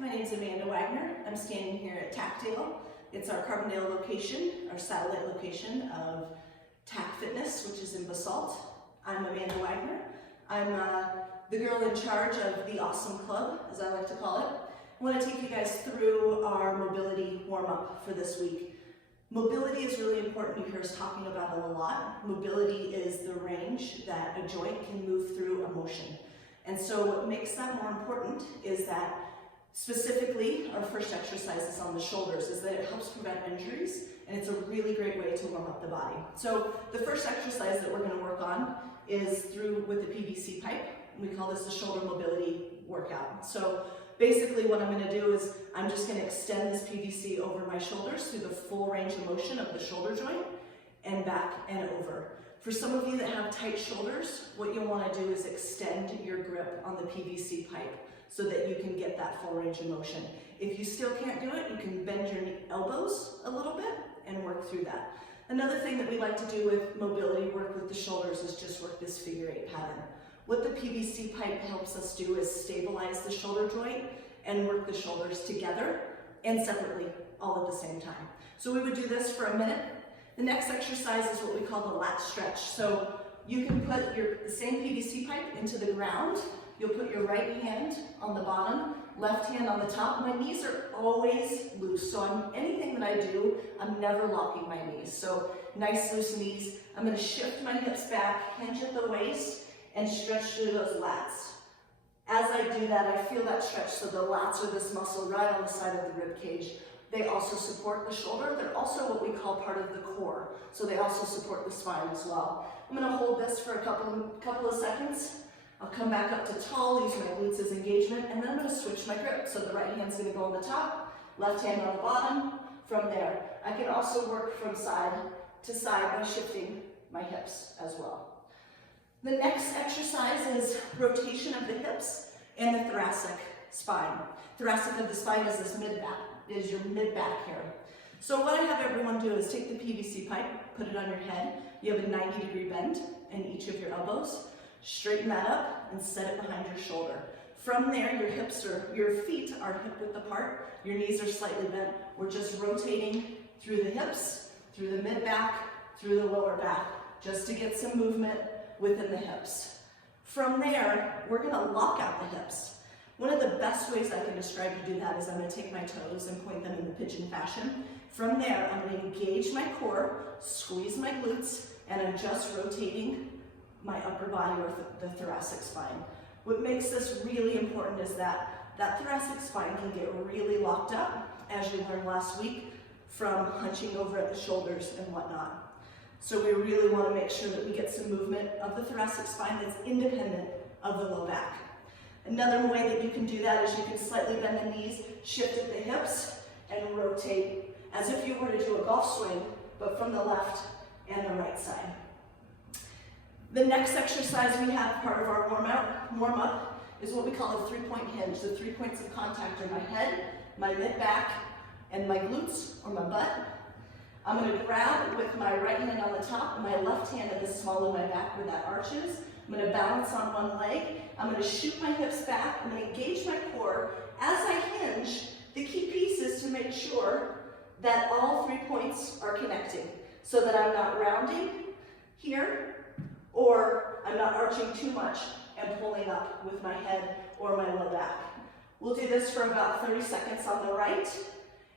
my name is Amanda Wagner. I'm standing here at Tactile. It's our Carbondale location, our satellite location of Tac Fitness, which is in Basalt. I'm Amanda Wagner. I'm the girl in charge of the Awesome Club, as I like to call it. I want to take you guys through our mobility warm-up for this week. Mobility is really important. You hear us talking about it a lot. Mobility is the range that a joint can move through a motion. And so what makes that more important is that specifically our first exercise is on the shoulders, is that it helps prevent injuries, and it's a really great way to warm up the body. So the first exercise that we're going to work on is through with the PVC pipe. We call this the shoulder mobility workout. So basically what I'm going to do is I'm just going to extend this PVC over my shoulders through the full range of motion of the shoulder joint and back and over. For some of you that have tight shoulders, what you'll want to do is extend your grip on the PVC pipe so that you can get that full range of motion. If you still can't do it, you can bend your elbows a little bit and work through that. Another thing that we like to do with mobility work with the shoulders is just work this figure 8 pattern. What the PVC pipe helps us do is stabilize the shoulder joint and work the shoulders together and separately all at the same time. So we would do this for a minute. The next exercise is what we call the lat stretch. So you can put the same PVC pipe into the ground. You'll put your right hand on the bottom, left hand on the top. My knees are always loose, so anything that I do, I'm never locking my knees. So nice loose knees. I'm going to shift my hips back, hinge at the waist, and stretch through those lats. As I do that, I feel that stretch, so the lats are this muscle right on the side of the rib cage. They also support the shoulder. They're also what we call part of the core, so they also support the spine as well. I'm going to hold this for a couple of seconds. I'll come back up to tall, use my glutes as engagement, and then I'm going to switch my grip. So the right hand's going to go on the top, left hand on the bottom. From there, I can also work from side to side by shifting my hips as well. The next exercise is rotation of the hips and the thoracic spine. Thoracic of the spine is this mid-back, is your mid-back here. So what I have everyone do is take the PVC pipe, put it on your head. You have a 90-degree bend in each of your elbows. Straighten that up and set it behind your shoulder. From there, your feet are hip-width apart. Your knees are slightly bent. We're just rotating through the hips, through the mid-back, through the lower back, just to get some movement within the hips. From there, we're going to lock out the hips. One of the best ways I can describe to do that is I'm going to take my toes and point them in the pigeon fashion. From there, I'm going to engage my core, squeeze my glutes, and I'm just rotating my upper body or the thoracic spine. What makes this really important is that thoracic spine can get really locked up, as you learned last week, from hunching over at the shoulders and whatnot. So we really want to make sure that we get some movement of the thoracic spine that's independent of the low back. Another way that you can do that is you can slightly bend the knees, shift at the hips, and rotate as if you were to do a golf swing, but from the left and the right side. The next exercise we have, part of our warm-up, is what we call a 3-point hinge. The 3 points of contact are my head, my mid-back, and my glutes, or my butt. I'm going to grab with my right hand on the top, and my left hand at the small of my back where that arch is. I'm going to balance on one leg. I'm going to shoot my hips back. I'm going to engage my core. As I hinge, the key piece is to make sure that all 3 points are connecting so that I'm not rounding here, or I'm not arching too much and pulling up with my head or my low back. We'll do this for about 30 seconds on the right,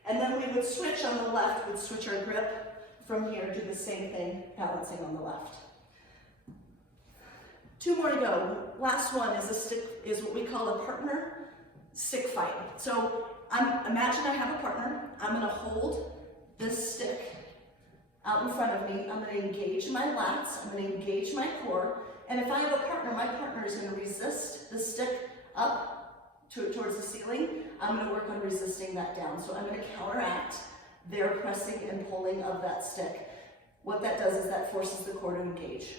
and then we would switch on the left, we'd switch our grip from here, do the same thing, balancing on the left. 2 more to go. Last one is what we call a partner stick fight. So imagine I have a partner. I'm going to hold this stick out in front of me. I'm going to engage my lats, I'm going to engage my core, and if I have a partner, my partner is going to resist the stick up towards the ceiling. I'm going to work on resisting that down. So I'm going to counteract their pressing and pulling of that stick. What that does is that forces the core to engage.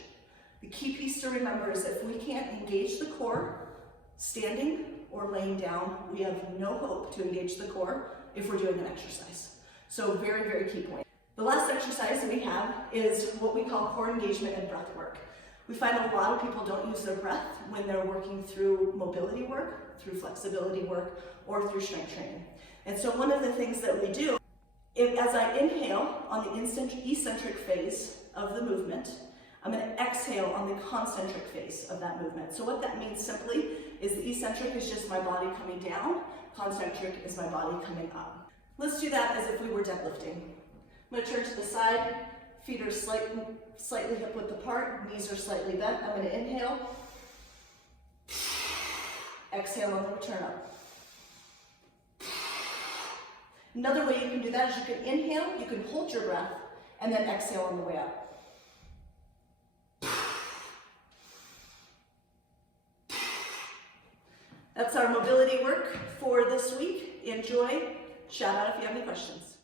The key piece to remember is if we can't engage the core standing or laying down, we have no hope to engage the core if we're doing an exercise. So very, very key point. The last exercise that we have is what we call core engagement and breath work. We find a lot of people don't use their breath when they're working through mobility work, through flexibility work, or through strength training. And so one of the things that we do, as I inhale on the eccentric phase of the movement, I'm going to exhale on the concentric phase of that movement. So what that means simply is the eccentric is just my body coming down, concentric is my body coming up. Let's do that as if we were deadlifting. I'm going to turn to the side, feet are slightly hip width apart, knees are slightly bent. I'm going to inhale, exhale on the return up. Another way you can do that is you can inhale, you can hold your breath, and then exhale on the way up. That's our mobility work for this week. Enjoy. Shout out if you have any questions.